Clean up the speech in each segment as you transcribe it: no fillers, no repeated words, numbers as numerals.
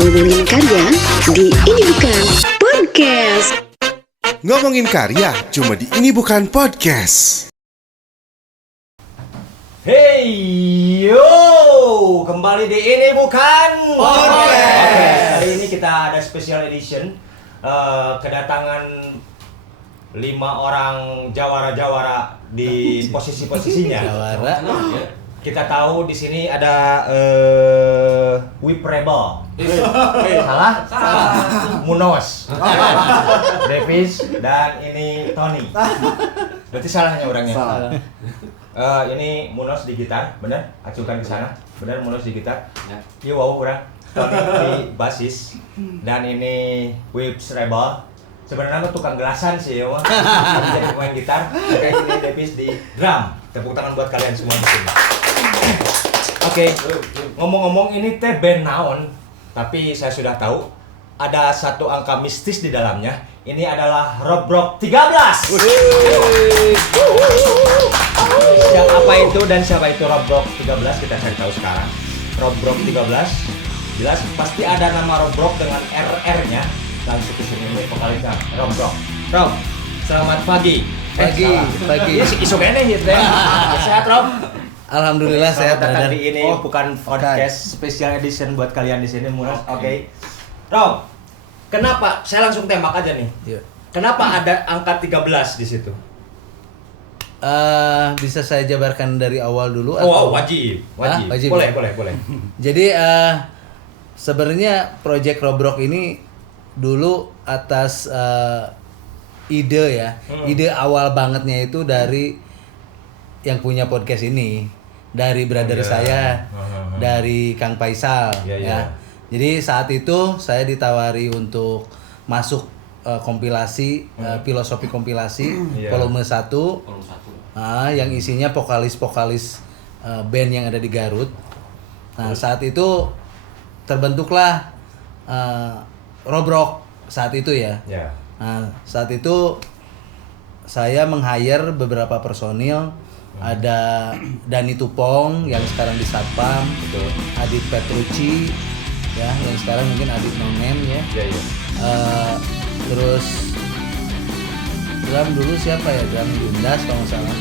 Ngomongin karya di Ini Bukan Podcast. Ngomongin karya cuma di Ini Bukan Podcast. Hey yo, kembali di Ini Bukan Podcast. Oke, hari ini kita ada special edition, kedatangan 5 orang jawara-jawara di posisi-posisinya. Jawara. Kita tahu di sini ada Whip Rebel. Salah? Munos. Davis dan ini Tony. Berarti salahnya orangnya. Ini Munos di gitar, benar? Acukan ke sana. Benar Munos di gitar. Iya wow orang. Tony di basis dan ini Whip Rebel. Sebenarnya aku tukang gelasan sih ya, jadi pemain gitar. Kayak ini Davis di drum. Tepuk tangan buat kalian semua di sini. Oke, ngomong-ngomong ini teh band naon, tapi saya sudah tahu ada satu angka mistis di dalamnya. Ini adalah Robrok 13. Apa itu dan siapa itu Robrok 13 kita cari tahu sekarang. Robrok 13 jelas pasti ada nama Robrok dengan RR-nya. Langsung ke sini ini vokalisnya Robrok. Rob, selamat pagi. Pagi. Isu kene gitu ya. Sehat Rob? Alhamdulillah sehat datang brother. di ini bukan podcast special edition buat kalian di sini Munas. Oke. Rob, kenapa? Saya langsung tembak aja nih. Iya. Kenapa ada angka 13 di situ? Bisa saya jabarkan dari awal dulu Oh, wajib. Wajib. Boleh. Jadi sebenarnya project Robrok ini dulu atas ide ya. Ide awal bangetnya itu dari yang punya podcast ini. Dari brother saya, dari Kang Faisal ya. Jadi saat itu saya ditawari untuk masuk kompilasi filosofi kompilasi volume 1. Yang isinya vokalis-vokalis band yang ada di Garut. Nah, saat itu terbentuklah Robrok saat itu ya. Nah, saat itu saya meng-hire beberapa personil. Ada Dani Tupong yang sekarang di Satpam, Adit Petrucci ya yang sekarang mungkin Adit Nonem ya. Terus drum dulu siapa ya, drum Yundas kalau nggak salah.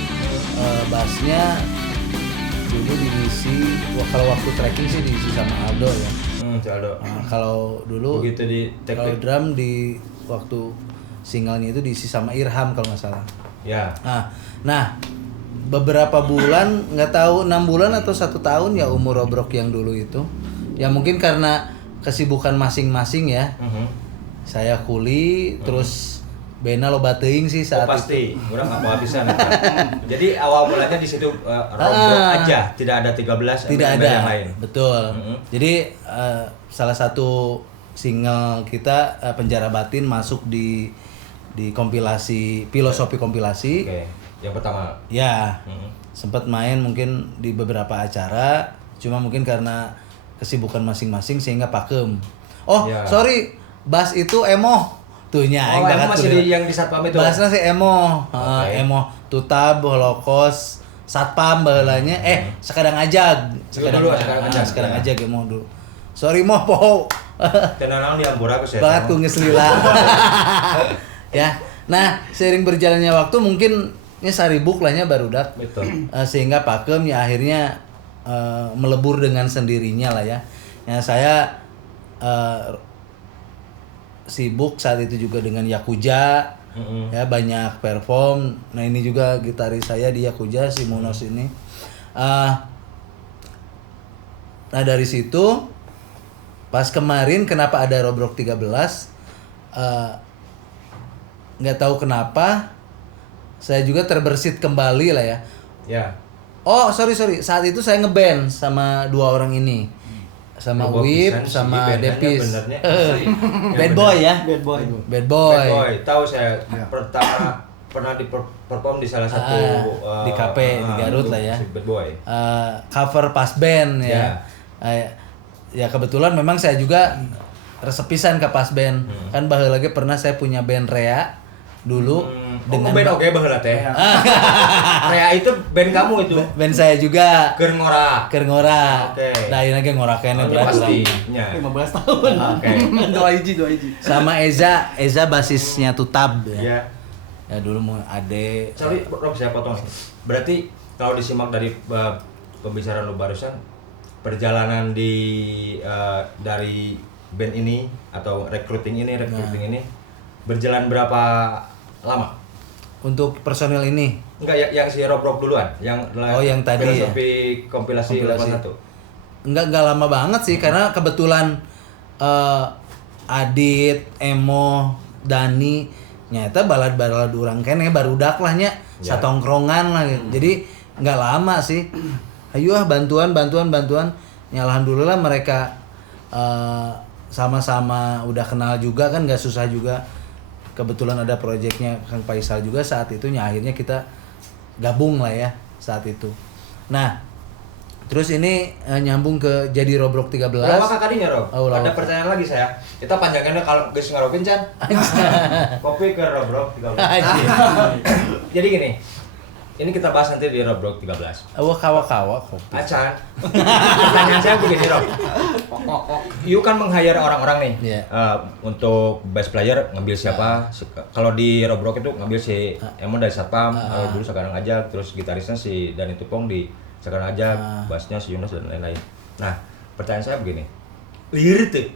Bassnya dulu diisi, kalau waktu tracking sih diisi sama Aldo ya. Aldo. Kalau dulu begitu di kalau drum di waktu singlenya itu diisi sama Irham kalau nggak salah. Ya. Nah beberapa bulan, nggak tahu 6 bulan atau 1 tahun ya umur Robrok yang dulu itu. Ya mungkin karena kesibukan masing-masing ya. Saya kuli, terus Bena lo bateing sih saat pasti. itu. Orang nggak mau habisan. Jadi awal mulanya di situ Robrok aja, tidak ada 13 tidak ada yang lain. Betul. Jadi salah satu single kita Penjara Batin masuk di kompilasi filosofi kompilasi. Oke. Yang pertama. Ya. Sempat main mungkin di beberapa acara, cuma mungkin karena kesibukan masing-masing sehingga pakem. Sorry, bass itu emo. Tuhnya Emo masih yang di Satpam itu. Bassnya sih emo. Emo Tutab, Holocaust, Satpam baheulanya. Sekadang ajag. Sekarang aja emo dulu. Sorry moh po. Tenang di Ambora aku Banget ku ngeslila. Ya. Nah, seiring berjalannya waktu mungkin saribuk lahnya barudak. Betul. Sehingga pakem ya akhirnya melebur dengan sendirinya lah ya. Ya saya sibuk saat itu juga dengan Yakuza. Ya banyak perform. Nah, ini juga gitaris saya di Yakuza si Munos ini. Nah, dari situ pas kemarin kenapa ada Robrok 13 nggak tahu kenapa saya juga terbersit kembali lah ya. Ya. Sorry. Saat itu saya ngeband sama 2 orang ini. Sama Whip, sama Depis. Bad Boy ya. Bad Boy. Tahu saya pernah perform di salah satu di kafe di Garut lah ya. Bad Boy. Cover pas band ya. Ya kebetulan memang saya juga resepisan ke pas band. Kan baheula lagi pernah saya punya band Rea. dulu dengan band oke baheula teh. Rea itu band kamu itu. band saya juga Keur ngora. Oke. Nah, ini ge ngora kene Ini berarti. pasti. Nya. 15 tahun. Oke. Dua hiji. Sama Eza basisnya Tutab ya. Iya. Ya dulu mau Ade. Sorry, Rob, saya potong. Berarti kalau disimak dari pembicaraan lu barusan, perjalanan dari band ini atau recruiting ini berjalan berapa lama? Untuk personil ini. Enggak, yang si Rob duluan, yang tadi ya. Kompilasi level 1. Enggak lama banget sih karena kebetulan Adit, Emo, Dani nyata balad-balad urang kene barudak lah nya, satongkrongan lah gitu. Jadi enggak lama sih. Ayo bantuan. Ya alhamdulillah mereka sama-sama udah kenal juga kan, enggak susah juga. Kebetulan ada proyeknya Kang Faisal juga saat itu, akhirnya kita gabung lah ya saat itu. Nah, terus ini nyambung ke jadi Robrok 13. Berapa kakadinya, Rob? Oh, ada pertanyaan lagi saya. Kita panjangnya kalau geus ngarobin can. Kopi ke Robrok 13. Jadi gini. Ini kita bahas nanti di Robrok 13. Kawa kopi. Acan. Pertanyaan saya begini, Rob. You kan meng-hire orang-orang nih. Yeah. Untuk best player ngambil siapa? Kalau di Robrok itu ngambil si Emo dari Satpam, dulu sekarang aja, terus gitarisnya si Dani Tupong di sekarang aja, bassnya si Yunus dan lain-lain. Nah, pertanyaan saya begini. Lirik tuh.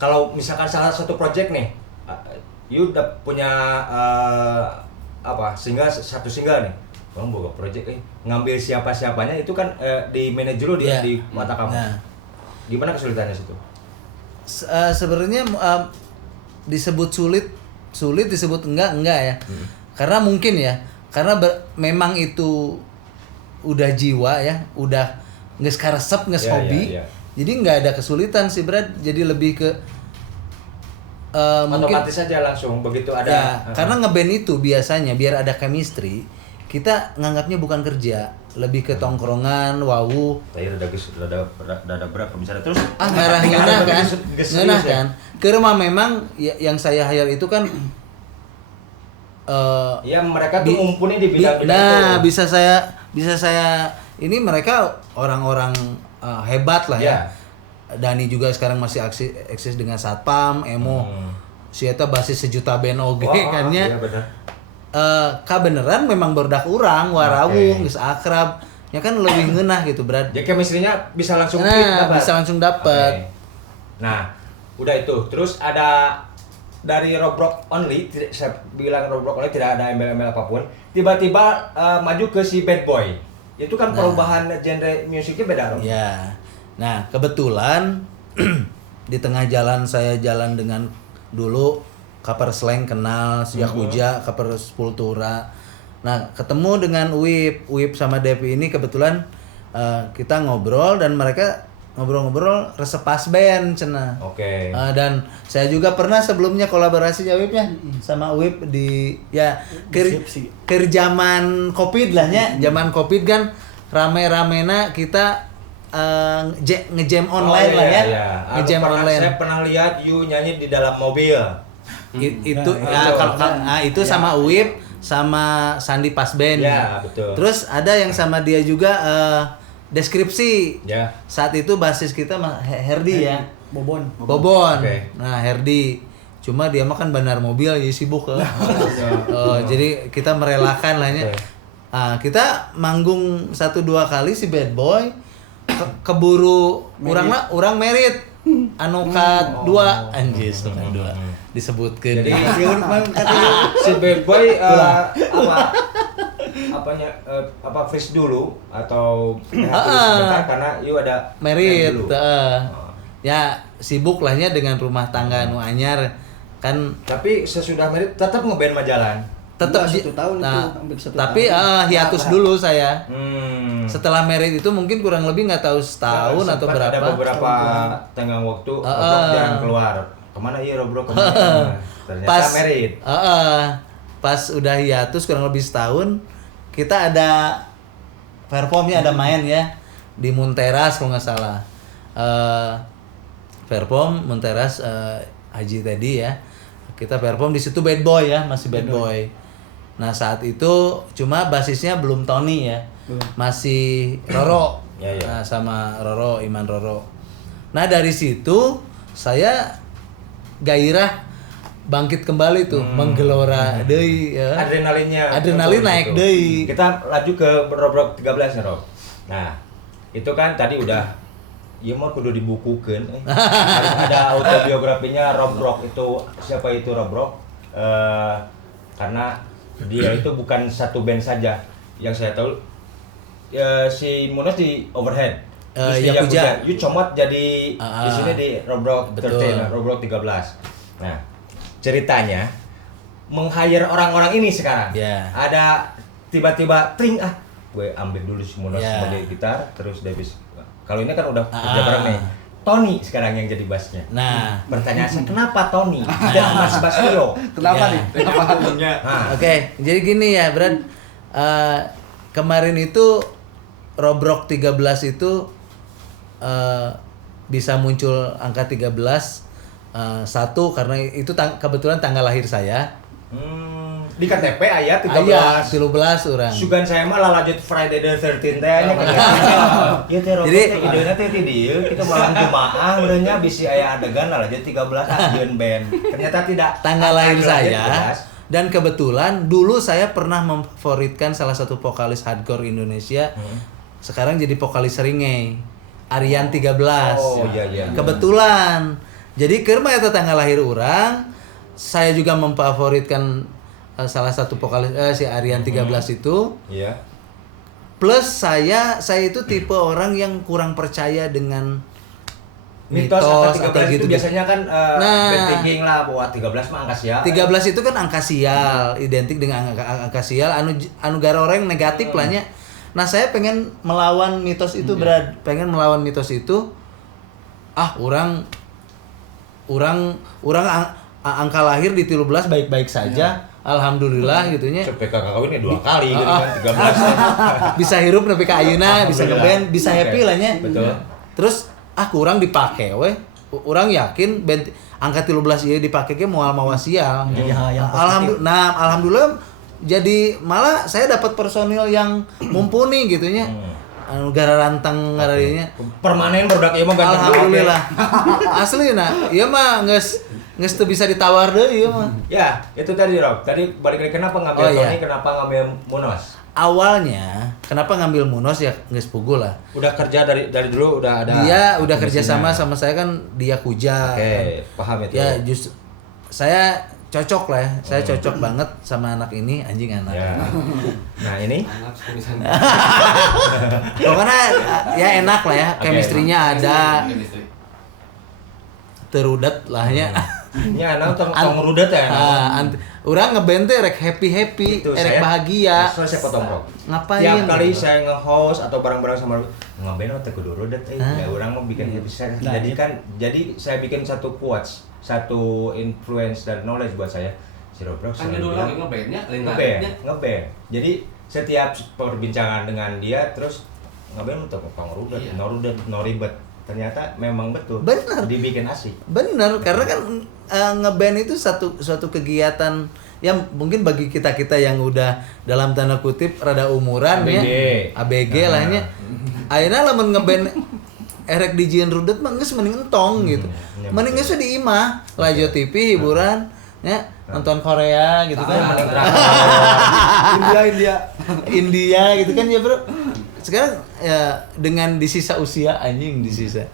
Kalau misalkan salah satu project nih, you udah punya satu single nih. Bang boga project ngambil siapa-siapanya itu kan di manajer lu di mata kamu. Nah. Gimana kesulitannya situ? Sebenarnya disebut sulit disebut enggak ya. Karena mungkin ya, karena memang itu udah jiwa ya, udah geus karesep, geus hobi. Jadi enggak ada kesulitan sih, Brad. Jadi lebih ke mungkin otomatis saja langsung begitu ada. Ya, karena ngeband itu biasanya biar ada chemistry, kita nganggapnya bukan kerja, lebih ke tongkrongan, wawu. Tadi rada berat bicara terus. Ngeunah kan. Ke rumah memang yang saya hire itu kan ya mereka tuh mumpuni di bidang itu. Nah, bisa saya ini mereka orang-orang hebat lah ya. Dani juga sekarang masih eksis dengan Satpam, Emo. Si eta basis sejuta band oge kan nya. Iya bener. Beneran memang berdak urang warawung geus akrab ya kan lebih ngeunah gitu berat. Jadi chemistry-nya bisa langsung bisa langsung dapat. Nah, udah itu. Terus ada dari Robrok only, saya bilang Robrok only tidak ada embel-embel apapun. Tiba-tiba maju ke si Bad Boy. Itu kan perubahan genre musiknya beda dong. Ya. Nah, kebetulan di tengah jalan saya jalan dengan dulu Kaper Slang kenal sejak Uja, Kaper Sepultura. Nah, ketemu dengan Uip sama Devi ini kebetulan kita ngobrol dan mereka ngobrol-ngobrol resep pas band cenah. Oke. Dan saya juga pernah sebelumnya kolaborasi ya Uipnya sama Uip di ke zaman Covid lah ya. Zaman Covid kan rame-ramena kita nge-jam online lah ya. Nge-jam online. Saya pernah lihat you nyanyi di dalam mobil. Itu sama Uip sama Sandi Pasben. Ya, betul. Terus ada yang sama dia juga deskripsi. Ya. Saat itu basis kita Herdi ya. Bobon. Okay. Nah, Herdi. Cuma dia mah kan bandar mobil jadi sibuk kan. Jadi kita merelakan lah ya. Kita manggung 1-2 kali si Bad Boy keburu urang merit anu ka 2 anjis ka 2 disebutkeun. Jadi si Bad Boy apa freeze dulu atau sebentar karena you ada merit. Ya sibuk lahnya dengan rumah tangga anu anyar kan. Tapi sesudah merit tetap ngeband majalan. Tetap 1 tahun itu hampir 1 tapi tahun. hiatus dulu saya. Setelah merit itu mungkin kurang lebih nggak tahu setahun atau berapa. Ada beberapa tenggang waktu jarang keluar. Kemana iya Robrok kemana? Ternyata merit. Pas udah hiatus kurang lebih setahun kita ada performnya ada main ya di Munteras kalau nggak salah. Perform Munteras Haji tadi ya. kita perform di situ Bad Boy ya, masih Bad Boy. Nah saat itu cuma basisnya belum Tony ya, masih Roro. Nah, sama Roro, Iman Roro. Nah dari situ saya gairah bangkit kembali tuh, menggelora deui ya. Adrenalin naik gitu. deui. Kita laju ke Robrok 13 ya, Rob. Nah, itu kan tadi udah iya mah kudu dibukukeun. Harus ada autobiografinya Robrok itu. Siapa itu Robrok? Karena dia itu bukan satu band saja. Yang saya tahu si Munos di Overhead. Terus di Yakuza. You comot jadi di sini di Robrok 13, Robrok 13. Nah, ceritanya meng-hire orang-orang ini sekarang. Ada tiba-tiba tring gue ambil dulu si Munos sebagai gitar, terus Davis. Kalau ini kan udah kerja bareng nih. Tony sekarang yang jadi bassnya. Nah, pertanyaan saya kenapa Tony tidak Mas Basio? Kenapa nih? Oke, jadi gini ya, Brad. Kemarin itu Robrok 13 itu bisa muncul angka 13 satu karena itu kebetulan tanggal lahir saya. Di KTP aya 13. Aya 13 orang. Sugan saya mah lanjut Friday the 13th teh nya kan. Ieu teh Robrok teh ideuna teh ti dieu kita malam Jumaah urangnya bisi aya adegan lanjut 13 ajeun band. Ternyata tidak Tanggal lahir saya. Dan kebetulan dulu saya pernah memfavoritkan salah satu vokalis hardcore Indonesia. Sekarang jadi vokalis Seringe, Aryan 13. Iya. Kebetulan. Jadi keur mah eta tanggal lahir orang, saya juga memfavoritkan salah satu vokalis si Aryan 13 itu. Iya. Plus saya itu tipe orang yang kurang percaya dengan mitos angka 13 gitu. itu biasanya kan band thinking lah bahwa 13 mah angka sial. 13 itu kan angka sial, identik dengan angka sial anu garoreng negatif lah nya. Nah, saya pengen melawan mitos itu, Brad. Pengen melawan mitos itu. Orang angka lahir di 13 baik-baik saja. Alhamdulillah gitunya. Sampai kakak kawinnya 2 kali gitu kan 13. Bisa hirup nepi ka ayeuna, bisa ngeband, bisa happy lah nya. Betul. Terus kurang dipake we. Urang yakin band angka 13 ieu dipake ge moal mawa sial. Alhamdulillah jadi malah saya dapat personil yang mumpuni gitunya. Anu gara rantang ngararinya. Permanen produk ieu mah ganti. Alhamdulillah. Asli ieu mah geus teu bisa ditawar deui ieu mah. Ya, itu tadi Rob. Tadi balik lagi kenapa ngambil Tony, kenapa ngambil Munos? Awalnya kenapa ngambil Munos ya geus puguh lah. Udah kerja dari dulu udah ada. Dia udah kerja sama saya kan di Yakuza. Oke, paham itu. Ya justru saya cocok lah ya. Saya cocok banget sama anak ini, anjing anak. Ya. Nah, ini pokoknya ya enak lah ya, chemistry-nya ada. Terudet lah ya. Ini anak tong rudet ya. Urang ngeband teh rek happy, rek bahagia. Saya potong Rob. Ngapain? Tiap kali saya nge-host atau bareng-bareng sama ngeband teh kudu rudet ya urang mau bikin happy saya. Jadi saya bikin satu quotes, satu influence dan knowledge buat saya. Si Robrok kan dulu lagi ngebandnya, ngeband. Jadi setiap perbincangan dengan dia terus ngeband untuk tong rudet, no ribet. Ternyata memang betul. Bener. Dibikin asik. Bener, karena kan ngeband itu suatu kegiatan yang mungkin bagi kita yang udah dalam tanda kutip rada umuran ABG lah nya. Ayeuna lamun ngeband erek dijieun rudet mah geus mending entong gitu. Mending geus di imah, Lajo TV hiburan ya, nonton Korea gitu kan. India gitu kan ya, Bro. Sekarang ya dengan di sisa usia anjing di sisa.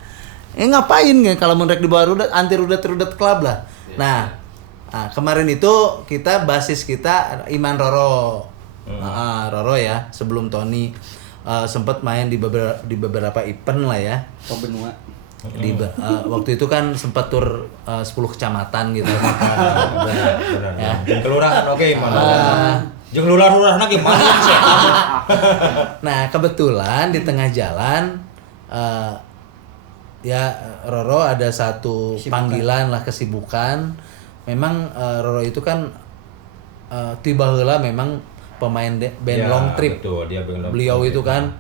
Ngapain nggak kalau menurut di bawah rudet anti rudet club lah. Nah, kemarin itu basis kita Iman Roro. Roro ya, sebelum Tony sempat main di beberapa event lah ya. Benua. Waktu itu kan sempat tur 10 kecamatan gitu. Benar. Ya. Kelurahan oke Iman. Jeung lurah-lurahna gimana sih? Nah, kebetulan di tengah jalan ya Roro ada satu panggilan lah, kesibukan. Memang Roro itu kan tiba heula memang pemain band long trip. Betul, dia beliau itu kan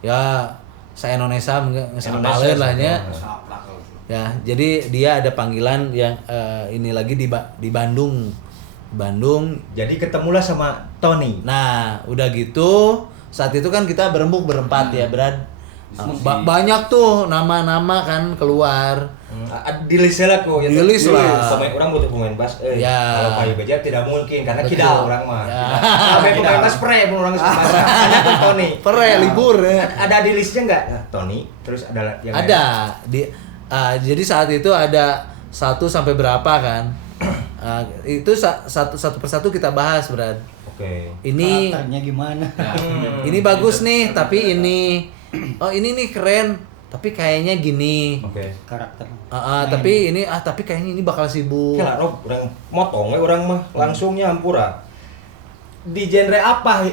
ya se-Indonesia geus apaleun lah nya. Ya, jadi dia ada panggilan yang ini lagi di Bandung. Jadi ketemulah sama Tony. Nah, udah gitu, saat itu kan kita berempat ya, Brad. Banyak tuh nama-nama kan keluar. Di list lah kok. Di list lah. Orang butuh pemain bass. Ya. Kalau Payu Beja tidak mungkin karena Betul. kita orang mah. Ya. Sampai pemain bass pun orang suka bass. Hanya tuh Tony. Libur ya. Ada di listnya nggak? Tony. Terus ada yang lain? Ada jadi saat itu ada 1 sampai berapa kan? Itu satu persatu kita bahas, Brad. Oke. Ini Karakternya gimana? ini bagus nih, tapi ini nih keren, tapi kayaknya gini. Oke. Karakter. Tapi kayaknya ini bakal sibuk. Kira Rob, orang motong orang mah langsung nyampura. Di genre apa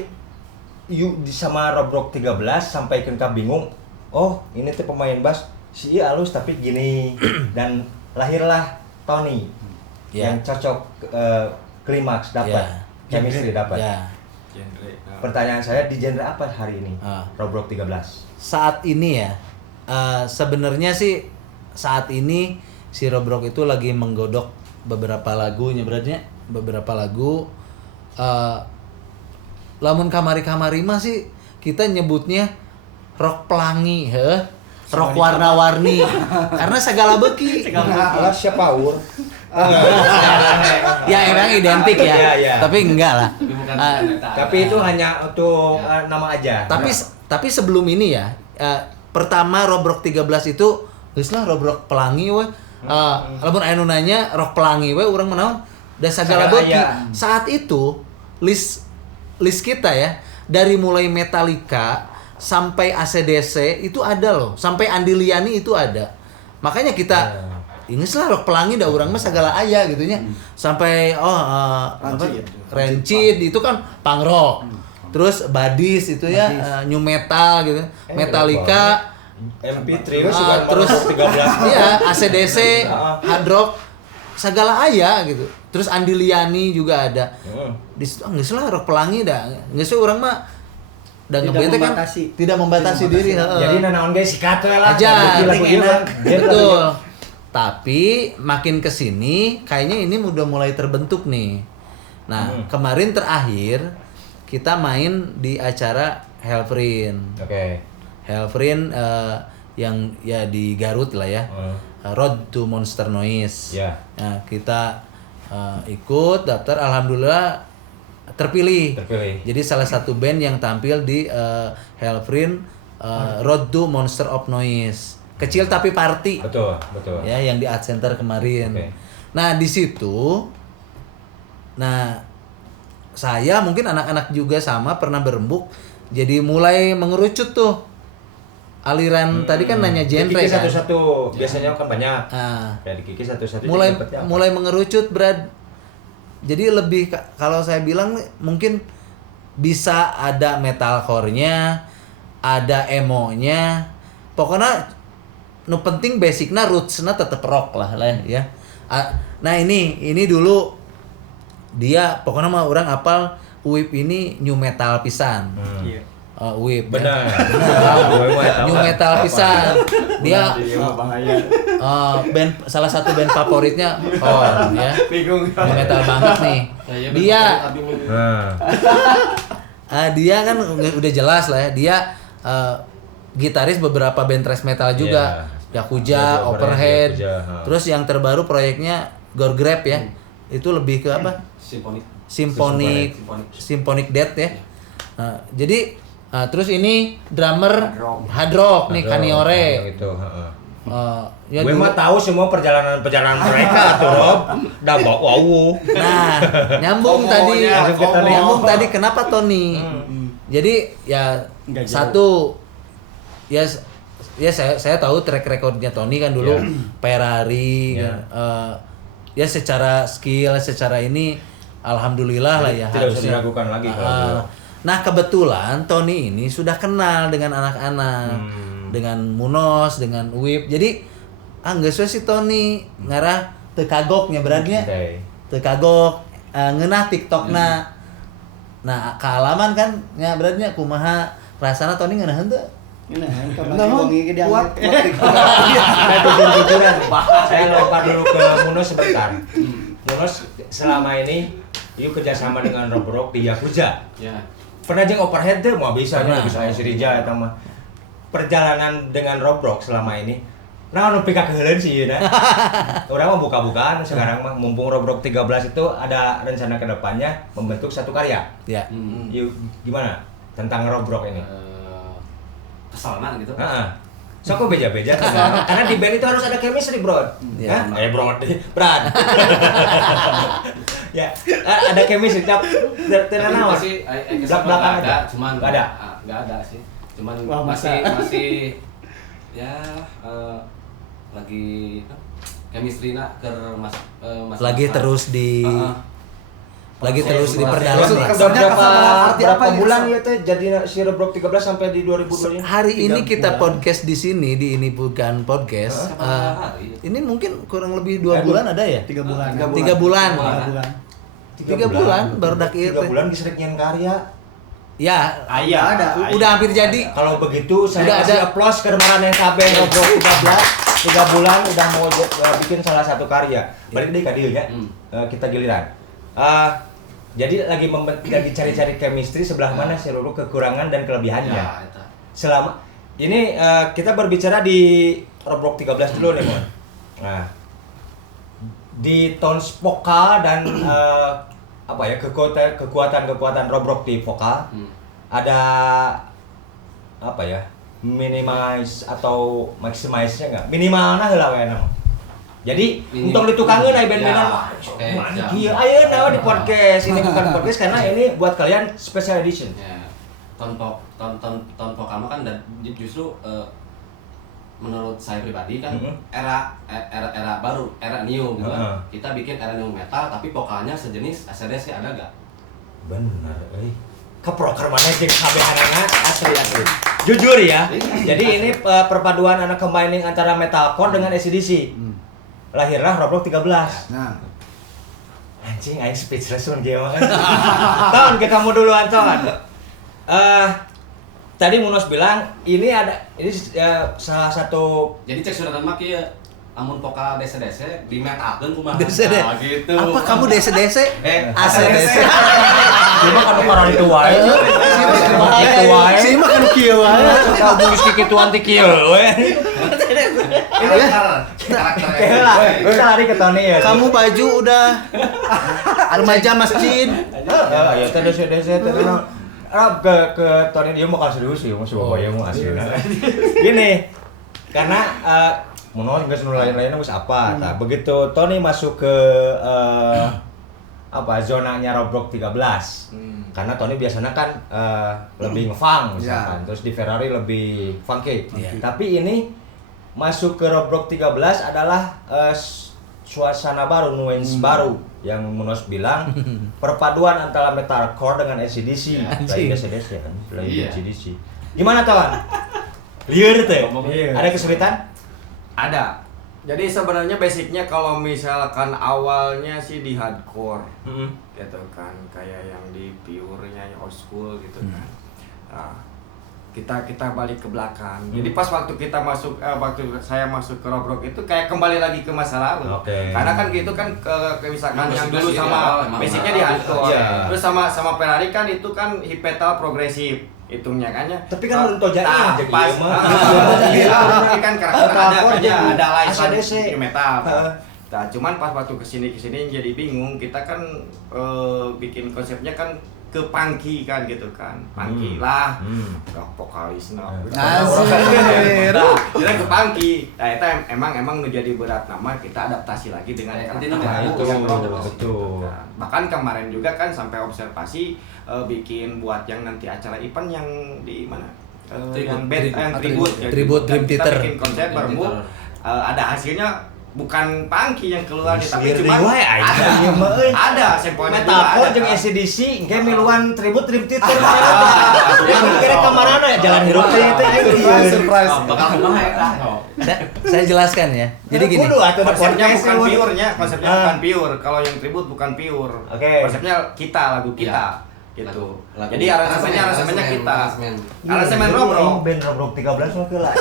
sama Robrok 13 sampai ke bingung. Oh, ini tuh pemain bass si halus tapi gini dan lahirlah Tony yang cocok klimaks dapat chemistry dapat. Pertanyaan saya di genre apa hari ini? Robrok 13. Saat ini ya, sebenarnya sih saat ini si Robrok itu lagi menggodok beberapa lagunya, beberapa lagu. Lamun kamari-kamari mah sih kita nyebutnya rock pelangi, rock warna-warni, karena segala beki. Alah siapa ur? Ya emang identik ya, Iya. tapi enggak lah. Tapi itu hanya untuk nama aja. Tapi sebelum ini ya, pertama Robrok 13 itu geus lah Robrok pelangi we. Lamun anu nanya rock pelangi we urang menaon da sagala beuki. Saat itu list kita ya, dari mulai Metallica sampai AC/DC itu ada loh, sampai Andi Liani itu ada. Makanya kita inget lah rock pelangi da urang mah segala aya gitu nya. Sampai Rancid itu kan punk rock. Terus Badis itu ya new metal gitu. Metallica, MP3 terus 13. iya AC/DC, hard rock, segala aya gitu. Terus Andi Liani juga ada. Di situ geus lah rock pelangi dah. Geus urang mah tidak membatasi diri. Jadi nanaon guys sikat we lah. Aja, enak. Betul. Tapi makin kesini kayaknya ini udah mulai terbentuk nih. Nah, kemarin terakhir kita main di acara Helfrin. Oke. Helfrin yang ya di Garut lah ya. Road to Monster Noise. Ya. Nah, kita ikut daftar, alhamdulillah terpilih. Jadi salah satu band yang tampil di Helfrin Road to Monster of Noise. Kecil tapi party. Betul. Ya, yang di Art Center kemarin. Okay. Nah, di situ saya mungkin anak-anak juga sama pernah berembuk, jadi mulai mengerucut tuh aliran. Tadi kan nanya genre Dikiki kan. satu-satu biasanya kan banyak. Ya dikiki satu-satu. Mulai mengerucut, Brad. Jadi lebih kalau saya bilang mungkin bisa ada metalcore-nya, ada emo-nya. Pokoknya nu penting basicnya roots-na tetep rock lah ya. Nah ini dulu dia pokoknya mah orang apal Uip ini new metal pisan. Uip. Benar. New metal pisan. Dia band salah satu band favoritnya ya. New metal banget nih. Dia kan udah jelas lah ya. Dia gitaris beberapa band thrash metal juga. Yakuza, Overhead. Terus yang terbaru proyeknya Gore Grab ya. Itu lebih ke apa? Symphonic Death ya. Jadi terus ini drummer hard rock nih Kaniore. Gitu, Ya gue mah tahu semua perjalanan mereka tuh, Rob. Dah wow. Nah, nyambung tadi kenapa Tony? Jadi ya satu ya saya tahu track recordnya Tony kan dulu Ferrari ya secara skill, secara ini alhamdulillah lah ya, tidak harusnya diragukan lagi kalau nah kebetulan Tony ini sudah kenal dengan anak-anak, dengan Munos, dengan Uip. Jadi geus we si Tony ngarah teu kagoknya beradnya. Teu kagok ngeunah TikTokna. Nah, kealaman kan nya beradnya kumaha rasana Tony ngeunaheun teu? Ini kamar wangi ke dia. Saya jujur-jujuran. Saya lempar dulu ke Munos sebentar. Munos selama ini yuk kerjasama dengan Robrox di Yakuza. Ya. Pernah jeung overhead deh, mau bisa si Rija atau mah. Perjalanan dengan Robrox selama ini. Nah, nu pika keheuleuan sih ya. Orang mah buka-bukaan sekarang mah mumpung Robrox 13 itu ada rencana ke depannya membentuk satu karya. Ya. Yuk, gimana tentang Robrox ini? Kesalan gitu. Heeh. So kok beja-beja karena di band itu harus ada chemistry, bro. Ya. Bro, Brad. Ya, ada chemistry tapi terkenal sih belak-belakan ada, cuman enggak ada. Enggak ada sih. Cuman Wah, masih ya lagi chemistry nak ke Lagi terus diperdalam lah. Berapa bulan ya teh jadi si Robrox 13 sampai di 2020 ini? Hari ini kita podcast di sini di ini bukan podcast. Ini mungkin kurang lebih 2 bulan ada ya? 3 bulan. 3 bulan. 3 bulan. 3 bulan baru dak ieu 3 teh. bulan bisa nyian karya. Ya, Ada. udah hampir jadi. Kalau begitu saya Udah kasih ada. applause ke yang KB Robrox 13 3 bulan udah mau bikin salah satu karya. Balik deh ke dieu nya. Kita giliran. Jadi lagi cari-cari chemistry sebelah mana sih Ruru kekurangan dan kelebihannya. Ya, eta. Selama ini kita berbicara di Robrox 13 dulu nih, Mon. Nah, di tones vokal dan apa ya kekuatan Robrox di vokal ada apa ya minimize atau maximize-nya nggak minimal nah lah we jadi untuk ditukangin aja band-bandan kieu ayeuna di podcast ini bukan podcast karena ini buat kalian special edition. Ya. Ton vokal mah kan justru menurut saya pribadi kan era baru, era new gitu kan. Kita bikin era new metal tapi vokalnya sejenis ACDC ada gak? Bener, keproker mana jeung kabehanana asli. Jujur ya. Jadi ini perpaduan anak combining antara metalcore dengan AC/DC. Lahirlah Robrox 13. Nah, Anjing aing speechless mun kieu mah. Ton ke kamu dulu Anton. Tadi Munos bilang ini salah satu Jadi cek suratan mah kieu amun vokal DC-DC di metalkeun kumaha. DC. Nah, gitu. Apa kamu DC? ACDC. cuma kan orang itu wae. Itu wae. Si mah kan kieu wae. Kamu geus kikituan ti kieu we. Karakter. Kita lari ke Tony ya. Kamu baju udah remaja masjid. Ya teh DC ke Tony dia bakal serius sih masih bawa ya mau aslinya. Gini, karena Munos geus nu lain-lainna geus apa. Nah, begitu Tony masuk ke zonanya Robrox 13. Karena Tony biasanya kan lebih ngefunk misalkan. Terus di Ferrari lebih funky. Tapi ini masuk ke Robrox 13 adalah suasana baru, nuance baru yang Munos bilang perpaduan antara metalcore dengan AC/DC. Lain AC/DC kan, lain AC/DC. Gimana kawan? Liar teh. Ada kesulitan? Ada. Jadi sebenarnya basicnya kalau misalkan awalnya sih di hardcore, gitu kan, kayak yang di pure-nya old school gitu kan. Nah, kita balik ke belakang. Jadi pas waktu kita masuk, waktu saya masuk ke Robrox itu kayak kembali lagi ke masa lalu. Karena kan gitu kan ke misalkan yang dulu sama basicnya di hardcore, terus sama Ferrari kan itu kan hip metal progresif. Hitungnya kan ya. Tapi kan belum tahu jadinya jadi pas mah. ini kan karakter ada live ACDC metal. Nah, cuman pas waktu kesini jadi bingung. Kita kan bikin konsepnya kan ke punky kan gitu kan. Punky lah. Rock vokalis nah. Jadi ke punky. Nah, itu emang menjadi berat nama kita adaptasi lagi dengan karakter baru yang betul. Bahkan kemarin juga kan sampai observasi bikin buat yang nanti acara event yang di mana? Yang band yang tribute Dream Theater. Kita bikin konsep bermu ada hasilnya bukan punky yang keluar tapi cuma ada sampelnya metalcore jeung AC/DC engke miluan tribute Dream Theater. Kira kamarana ya jalan hirup teh surprise. Bakal kumaha eta? Saya jelaskan ya. Jadi gini. Konsepnya bukan pure-nya, konsepnya bukan pure. Kalau yang tribute bukan pure. Oke. Konsepnya kita lagu kita. gitu. Lagu- Jadi aransemennya kita. Aransemen Jadi Robrok. yang band Robrok 13 mah lah.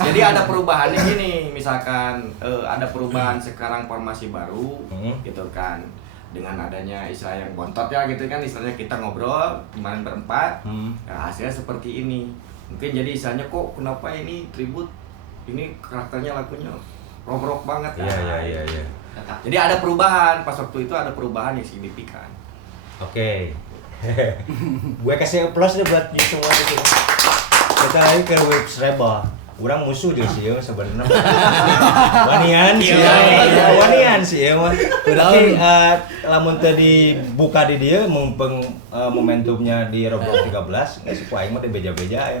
Jadi ada perubahannya gini, misalkan ada perubahan sekarang formasi baru gitu kan. Dengan adanya istilah yang bontot ya gitu kan, istilahnya kita ngobrol kemarin berempat, nah, hasilnya seperti ini. Mungkin jadi istilahnya kok kenapa ini tribut, ini karakternya lagunya rock banget ya. Iya. Jadi ada perubahan, pas waktu itu ada perubahan yang signifikan. Oke. Gue kasih plus deh buat semua itu. Kita lagi ke Web Rebel. Urang musuh dia sih sebenarnya. Wanian sih. Wanian sih ya mah. Tapi lamun tadi buka di dia mumpung momentumnya di Roblox 13, geus ku aing mah beja-beja ya.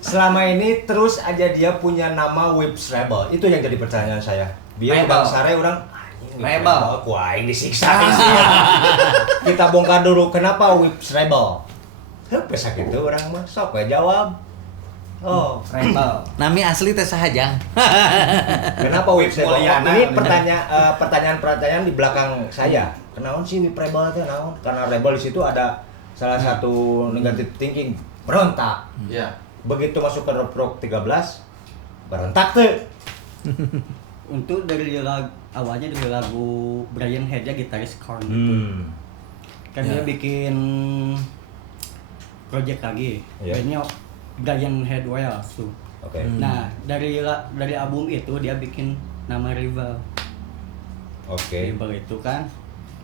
Selama ini terus aja dia punya nama Web Rebel. Itu yang jadi pertanyaan saya. Biar Bang Sare urang Rebel. Ku aing disiksa sih. Kita bongkar dulu kenapa Web Rebel. Heuh sakitu urang mah sok we jawab. Oh, Rebel. Nami asli teh sahaja. Kenapa Web Rebel? Mulyana. Ini pertanyaan di belakang saya. Kenaon sih Web Rebel itu naon? Karena Rebel di situ ada salah satu negative thinking, berontak. Iya. Begitu masuk ke Rock 13, berontak tuh. Untuk dari awalnya dari lagu Brian Head ya, gitaris Korn gitu. Kan dia bikin project lagi. Iya. Bandnya Brian Head Wales tuh. Oke. Nah, dari album itu dia bikin nama Rival. Oke. Rival itu kan.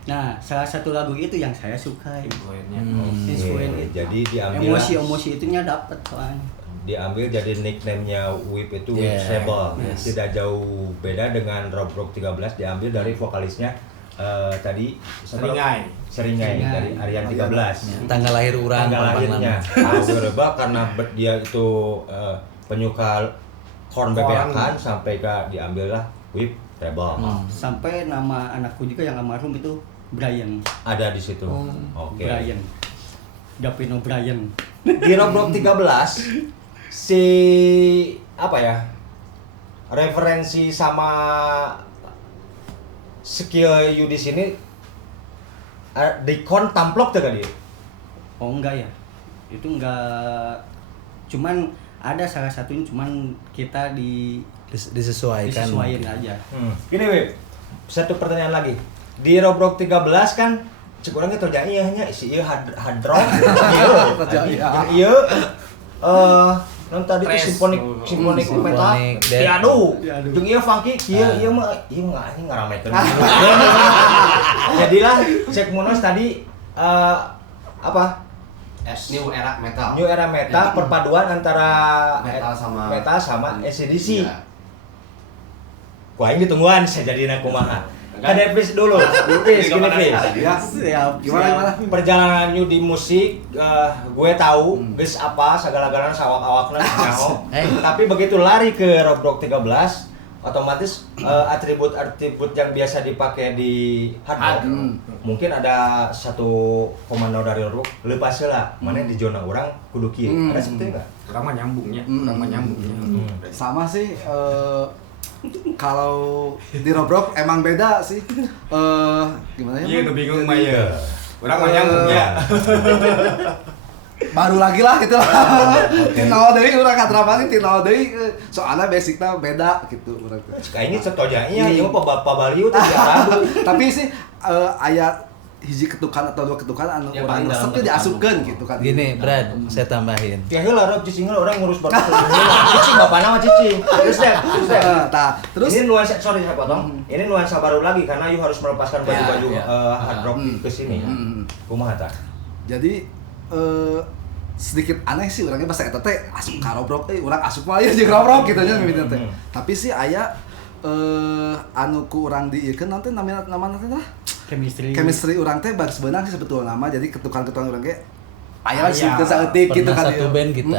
Nah, salah satu lagu itu yang saya sukai. Influence itu. Jadi diambil Emosi itunya dapat soalnya. diambil jadi nickname-nya Whip itu Whip Rebel. Yes. Tidak jauh beda dengan Rock 13 diambil dari vokalisnya tadi Seringai dari Aryan 13. Tanggal lahir urang, Tanggal lahirnya. Rebel karena dia itu penyuka korn bebeakan sampai diambil lah Whip Rebel. Sampai nama anakku juga yang almarhum itu Brian. Ada di situ. Oke. Brian. Davino Brian. Di Rock 13 si apa ya? Referensi sama skill you di sini di kon tamplok tuh kali. Oh enggak ya. Itu enggak, cuman ada salah satunya, cuman kita disesuaikan. disesuaikan aja. Gini Wip, satu pertanyaan lagi. Di Rock 13 kan cek urang ge terjadi nya si ieu hard rock. Ieu non tadi itu simfonik metal. Aduh. Jeung ieu funky, ieu mah ieu ngaramekeun. Jadilah cek Monos tadi apa? New era metal. New era metal perpaduan antara metal sama AC/DC. Ku aing ditungguan sajadina kumaha. Ada Fris dulu. Fris, gini Fris. Ya, siap. Gimana? Perjalanan you di musik, gue tahu geus apa segala-galanya sawak-awakna nyaho. Tapi begitu lari ke Rock 13, otomatis atribut-atribut yang biasa dipakai di hard rock mungkin ada satu komando dari rock lepas lah mana di zona orang kudu kieu. Ada seperti enggak? Kurang mah nyambungnya. Sama sih, kalau di Robrok emang beda sih. Gimana ya? Iya, udah bingung mah ya. Kurang mah nyambungnya. Baru lagi lah gitu lah. Tinaw deui urang katrapani tinaw deui soalnya basicnya beda gitu urang teh. Kayaknya setojanya ieu mah pabaliu teh diarabu. Tapi sih aya hiji ketukan atau dua ketukan anu Ya, urang paling resep teh diasupkeun gitu kan. Gini, Brad, saya tambahin. Ya heula rok cicing orang ngurus bapak. Cicing bapana mah cicing. Terus deh. Terus Ini nuansa, sorry saya potong. Ini nuansa baru lagi karena you harus melepaskan baju-baju hard rock ke sini. Kumaha tah? jadi sedikit aneh sih orangnya pas eta teh asup ka Robrok urang asup mah ieu jeung Robrok gitu nya mimiti teh. Tapi sih aya anu ku urang dieukeun nanti namanya teh lah chemistry urang teh bagus beunang sih sebetulnya nama. Jadi ketukan-ketukan urang ge aya sih teu saeutik gitu kan. Satu band kita.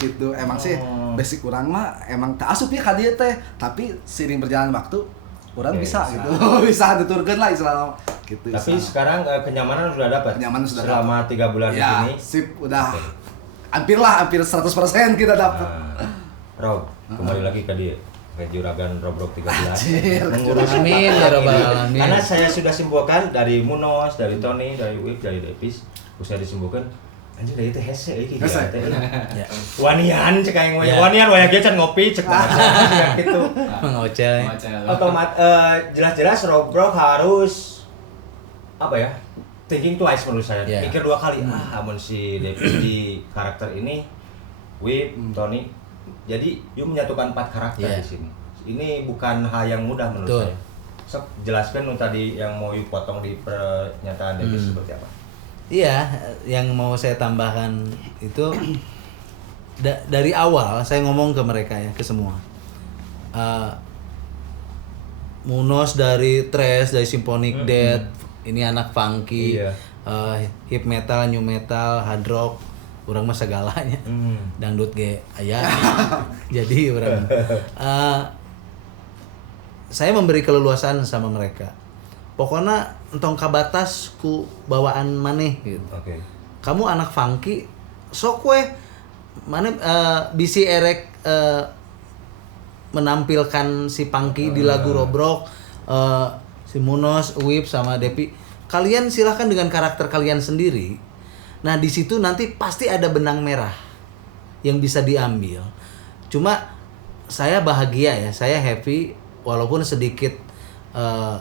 Gitu emang sih basic urang mah emang teu asup ya ka dieu teh, tapi seiring berjalan waktu urang bisa gitu. Bisa diturkeun lah istilahna gitu. Tapi sekarang kenyamanan sudah dapat. Kenyamanan sudah selama 3 bulan di sini. Sip, udah hampir 100% kita dapat. Rob, kembali lagi ke dia. Juragan Robrok 13 Anjir. mengurus Amin ya rabbal alamin. karena saya sudah simpulkan dari Munos, dari Tony, dari Wip, dari Devis, saya disimpulkan anjir dari teh hese iki Hese. Ya. wanian cek aing Ya. wanian waya ge can ngopi cek gitu. Mengoceh. Jelas-jelas Robrok harus apa ya? Thinking twice menurut saya. Ya. Pikir 2 kali. Amun si Devis di karakter ini Wip, Tony. Jadi you menyatukan 4 karakter Ya. di sini. Ini bukan hal yang mudah menurut Betul. saya. Sok jelaskan tadi yang mau you potong di pernyataan Devis seperti apa? Iya, yang mau saya tambahkan itu dari awal saya ngomong ke mereka ya, ke semua. Munos dari thrash, dari symphonic death, ini anak funky, Iya. hip metal, new metal, hard rock, orang mah segalanya. Dangdut ge aya. Jadi orang saya memberi keleluasan sama mereka. Pokoknya entong kabatas ku bawaan maneh gitu. Oke. Kamu anak funky, sok we mana bisi erek menampilkan si funky di lagu Robrok, si Munos, Wip sama Depi. Kalian silahkan dengan karakter kalian sendiri. Nah, di situ nanti pasti ada benang merah yang bisa diambil. Cuma saya bahagia ya, saya happy walaupun sedikit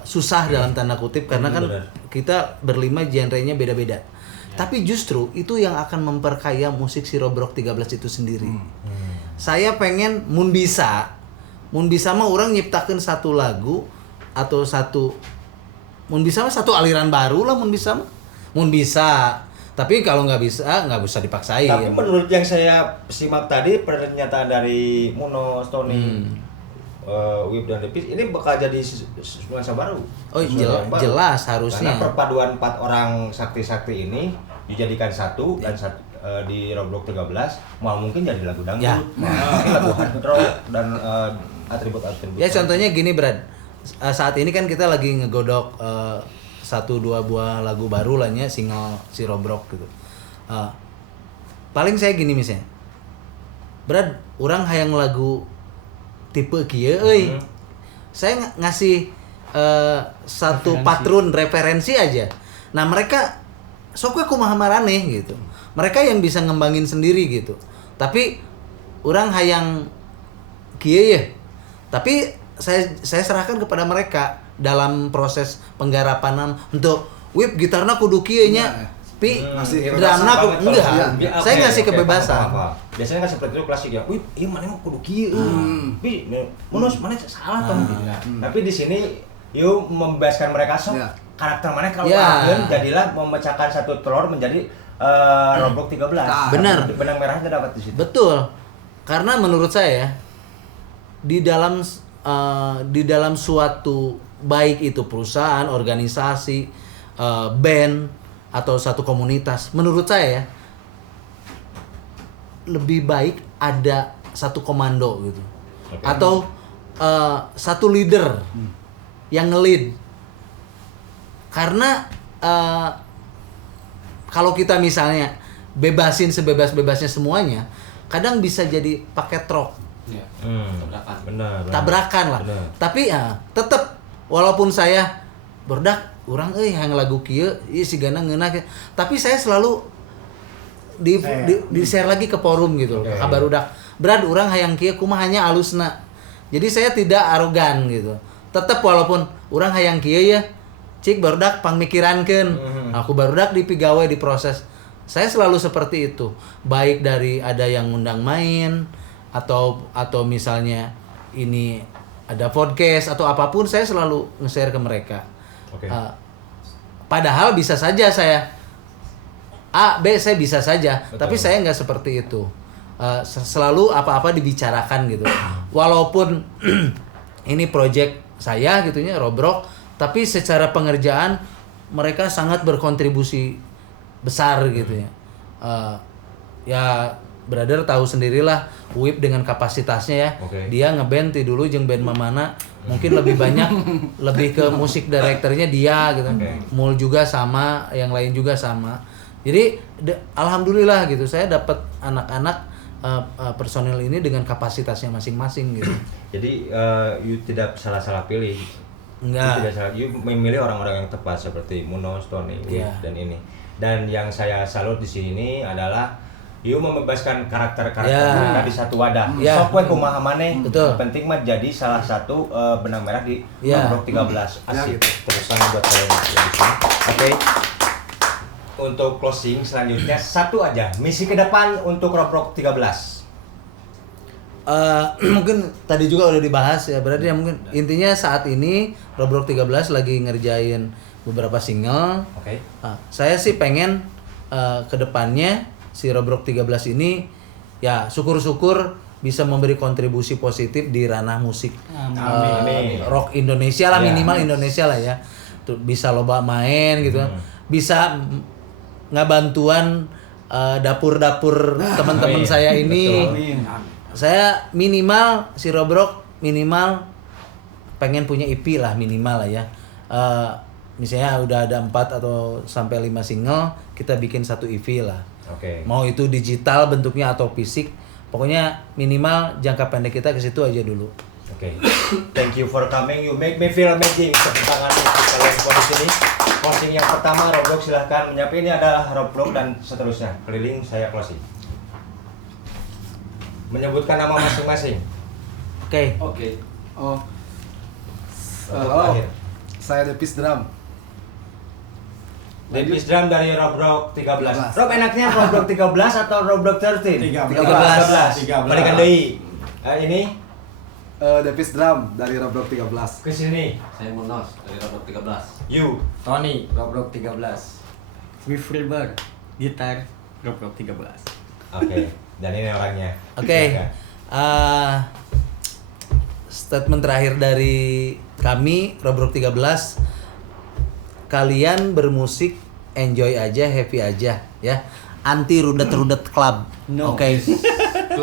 susah dalam tanda kutip karena kan benar. kita berlima genrenya beda-beda. Tapi justru itu yang akan memperkaya musik si Robrok 13 itu sendiri. Saya pengen mun bisa mah orang nyiptakan satu lagu atau mun bisa mah satu aliran baru lah mun bisa mah. Mun bisa. Tapi kalau nggak bisa dipaksain. Tapi menurut yang saya simak tadi pernyataan dari Munos, Tony, Wip dan Devis ini bakal jadi nuansa baru. Oh, Sesuatu yang baru. jelas harusnya. Karena perpaduan 4 orang sakti-sakti ini dijadikan satu dan di Robrok 13 mau mungkin jadi lagu dangdut, Ya. mungkin lagu hard rock dan atribut-atribut. Ya contohnya gini Brad, saat ini kan kita lagi ngegodok 1-2 buah lagu baru lah nya single si Robrok gitu. Paling saya gini misalnya, Brad, orang hayang lagu tipe kieu euy. Saya ngasih satu patron referensi aja. Nah mereka sok we kumaha maraneh gitu. Mereka yang bisa ngembangin sendiri gitu. Tapi orang hayang kieu ya. Tapi saya serahkan kepada mereka dalam proses penggarapan untuk Wip gitarna kudu kieu nya. Tapi drumna enggak. Saya ngasih kebebasan. Biasanya kan seperti itu klasik ya. Wih, iya mana mah kudu kieu. Tapi Munos mana salah tuh. Tapi di sini yuk membebaskan mereka sok. Karakter mana kalau jadilah memecahkan satu telur menjadi Robrok 13. Benar. Benang merahnya dapat di situ. Betul. Karena menurut saya di dalam suatu baik itu perusahaan, organisasi, band atau satu komunitas, menurut saya lebih baik ada satu komando gitu. Atau satu leader yang nge-lead. Karena kalau kita misalnya bebasin sebebas-bebasnya semuanya, kadang bisa jadi paket truk. Iya. Tabrakan. Benar. Tabrakan lah. Benar. Tapi ya tetap walaupun saya berdak orang yang lagu kieu ieu sigana ngeunah, tapi saya selalu di share lagi ke forum gitu. Okay. Kabar udah Brad urang hayang kieu kumaha hanya alusna. Jadi saya tidak arogan gitu. Tetap walaupun urang hayang kieu ya cik barudak pangmikirankeun. Aku barudak di pigawai di proses. Saya selalu seperti itu. Baik dari ada yang ngundang main atau misalnya ini ada podcast atau apapun, saya selalu nge-share ke mereka. Okay. Padahal bisa saja saya A, B saya bisa saja, Betul. tapi saya nggak seperti itu. Selalu apa-apa dibicarakan gitu. Walaupun ini project saya gitunya Robrok, tapi secara pengerjaan mereka sangat berkontribusi besar gitu ya. Ya brother tahu sendirilah Wip dengan kapasitasnya ya. Okay. Dia ngeband ti dulu jeung band Mamana mungkin lebih banyak lebih ke musik direkturnya dia gitu. Okay. Mul juga sama, yang lain juga sama. Jadi alhamdulillah gitu saya dapat anak-anak personil ini dengan kapasitasnya masing-masing gitu. Jadi you tidak salah pilih. Enggak. You tidak salah, you memilih orang-orang yang tepat seperti Munos, Tony, dan ini. Dan yang saya salut di sini adalah you membebaskan karakter-karakter mereka di satu wadah. Sok we kumaha maneh. Penting mah jadi salah satu benang merah di Roblox 13. Asik. Terusan buat kalian yang di sini. Oke. Untuk closing selanjutnya satu aja misi ke depan untuk Roblox 13. Mungkin tadi juga udah dibahas ya, berarti ya mungkin intinya saat ini Roblox 13 lagi ngerjain beberapa single. Oke. Saya sih pengen kedepannya si Roblox 13 ini ya syukur-syukur bisa memberi kontribusi positif di ranah musik rock Indonesia lah, minimal Indonesia lah ya. Tuh, bisa loba main gitu, bisa ngebantuan dapur-dapur teman-teman saya ini. Saya minimal si Robrox minimal pengen punya EP lah minimal lah ya. Misalnya udah ada 4 atau sampai 5 single, kita bikin satu EP lah. Mau itu digital bentuknya atau fisik, pokoknya minimal jangka pendek kita ke situ aja dulu. Thank you for coming. You make me feel amazing. Tepuk tangan untuk kalian semua di sini. Closing yang pertama Roblox silahkan menyapa. Ini adalah Roblox dan seterusnya. Keliling saya closing. Menyebutkan nama masing-masing. Oke. Oh. Terakhir. Saya Depis Drum. Depis Drum dari Roblox 13. Rob enaknya Roblox 13 atau Roblox 13? 13. Balikan deui. Ini Depis Drum dari Roblox 13. ke sini. Saya Munos dari Roblox 13. You. Tony, Roblox 13. With River, gitar, Roblox 13. Oke. Dan ini orangnya. Oke. Statement terakhir dari kami Roblox 13, kalian bermusik enjoy aja, happy aja ya. Anti rudet-rudet club. Oke.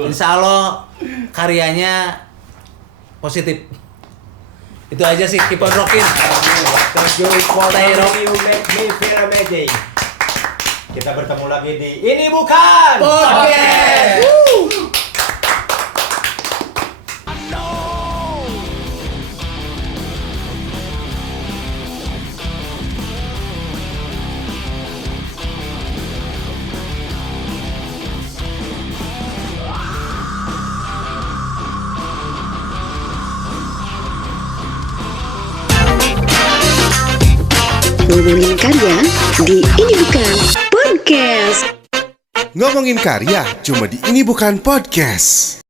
Insya Allah karyanya positif. Itu aja sih, keep on rocking. Thank you for you make me feel amazing. Kita bertemu lagi di Ini Bukan Podcast. Ngomongin karya di Ini Bukan Podcast. Ngomongin karya cuma di Ini Bukan Podcast.